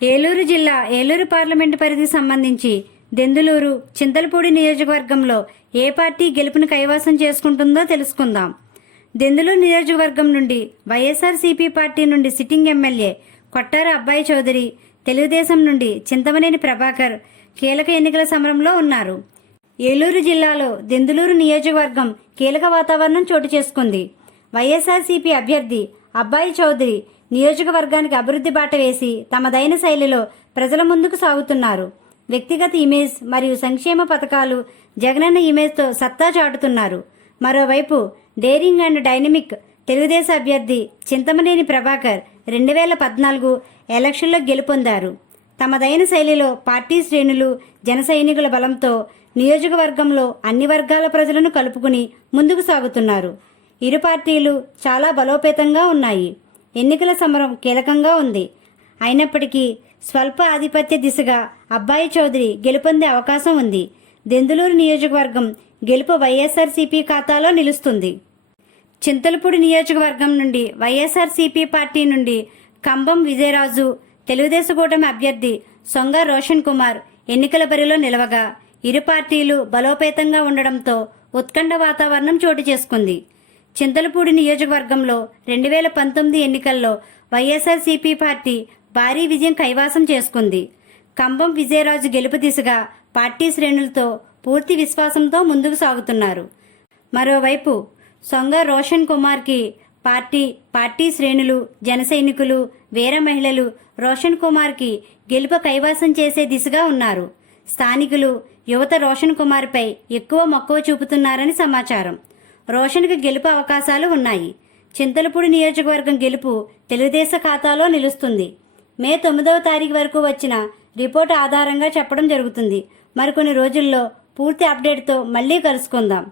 ఏలూరు జిల్లా ఏలూరు పార్లమెంటు పరిధికి సంబంధించి దెందులూరు చింతలపూడి నియోజకవర్గంలో ఏ పార్టీ గెలుపును కైవసం చేసుకుంటుందో తెలుసుకుందాం. దెందులూరు నియోజకవర్గం నుండి వైఎస్ఆర్సీపీ పార్టీ నుండి సిట్టింగ్ ఎమ్మెల్యే కొట్టార అబ్బాయి చౌదరి తెలుగుదేశం నుండి చింతమనేని ప్రభాకర్ కీలక ఎన్నికల సమరంలో ఉన్నారు. ఏలూరు జిల్లాలో దెందులూరు నియోజకవర్గం కీలక వాతావరణం చోటు చేసుకుంది. వైఎస్ఆర్సీపీ అభ్యర్థి అబ్బాయి చౌదరి నియోజకవర్గానికి అభివృద్ధి బాట వేసి తమదైన శైలిలో ప్రజల ముందుకు సాగుతున్నారు. వ్యక్తిగత ఇమేజ్ మరియు సంక్షేమ పథకాలు జగనన్న ఇమేజ్తో సత్తా చాటుతున్నారు. మరోవైపు డేరింగ్ అండ్ డైనమిక్ తెలుగుదేశం అభ్యర్థి చింతమనేని ప్రభాకర్ రెండు వేల పద్నాలుగు ఎలక్షన్లో గెలుపొందారు. తమదైన శైలిలో పార్టీ శ్రేణులు జన సైనికుల బలంతో నియోజకవర్గంలో అన్ని వర్గాల ప్రజలను కలుపుకుని ముందుకు సాగుతున్నారు. ఇరు పార్టీలు చాలా బలోపేతంగా ఉన్నాయి. ఎన్నికల సమరం కీలకంగా ఉంది. అయినప్పటికీ స్వల్ప ఆధిపత్య దిశగా అబ్బాయి చౌదరి గెలుపొందే అవకాశం ఉంది. దెందులూరు నియోజకవర్గం గెలుపు వైఎస్ఆర్సీపీ ఖాతాలో నిలుస్తుంది. చింతలపూడి నియోజకవర్గం నుండి వైఎస్ఆర్సీపీ పార్టీ నుండి కంబం విజయరాజు తెలుగుదేశం కూటమి అభ్యర్థి సొంగ రోషన్ కుమార్ ఎన్నికల బరిలో నిలవగా ఇరు పార్టీలు బలోపేతంగా ఉండడంతో ఉత్కంఠ వాతావరణం చోటు చేసుకుంది. చింతలపూడి నియోజకవర్గంలో రెండు వేల పంతొమ్మిది ఎన్నికల్లో వైఎస్ఆర్సీపీ పార్టీ భారీ విజయం కైవాసం చేసుకుంది. కంబం విజయరాజు గెలుపు దిశగా పార్టీ శ్రేణులతో పూర్తి విశ్వాసంతో ముందుకు సాగుతున్నారు. మరోవైపు సొంగ రోషన్ కుమార్కి పార్టీ పార్టీ శ్రేణులు జన సైనికులు వీర మహిళలు రోషన్ కుమార్కి గెలుపు కైవాసం చేసే దిశగా ఉన్నారు. స్థానికులు యువత రోషన్ కుమార్పై ఎక్కువ మక్కువ చూపుతున్నారని సమాచారం. రోషన్కి గెలుపు అవకాశాలు ఉన్నాయి. చింతలపూడి నియోజకవర్గం గెలుపు తెలుగుదేశం ఖాతాలో నిలుస్తుంది. మే తొమ్మిదవ తారీఖు వరకు వచ్చిన రిపోర్ట్ ఆధారంగా చెప్పడం జరుగుతుంది. మరికొన్ని రోజుల్లో పూర్తి అప్డేట్తో మళ్ళీ కలుసుకుందాం.